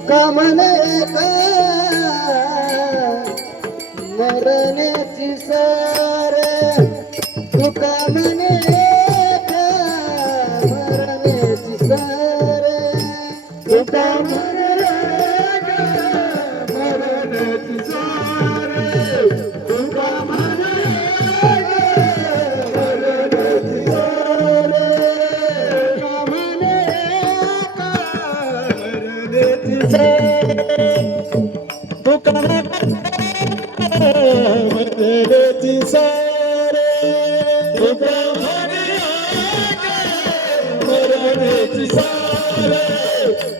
मुकामन मरण्याची सार मुकामन Hare Hare Hare Hare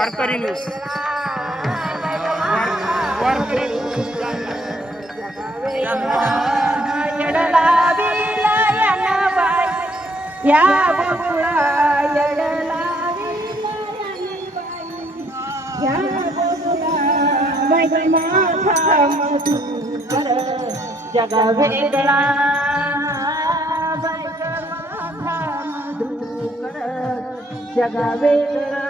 वारकरी न्यूज. वारकरी जगवेदला जगवेदला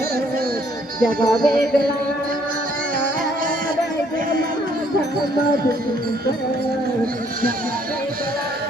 Thank you.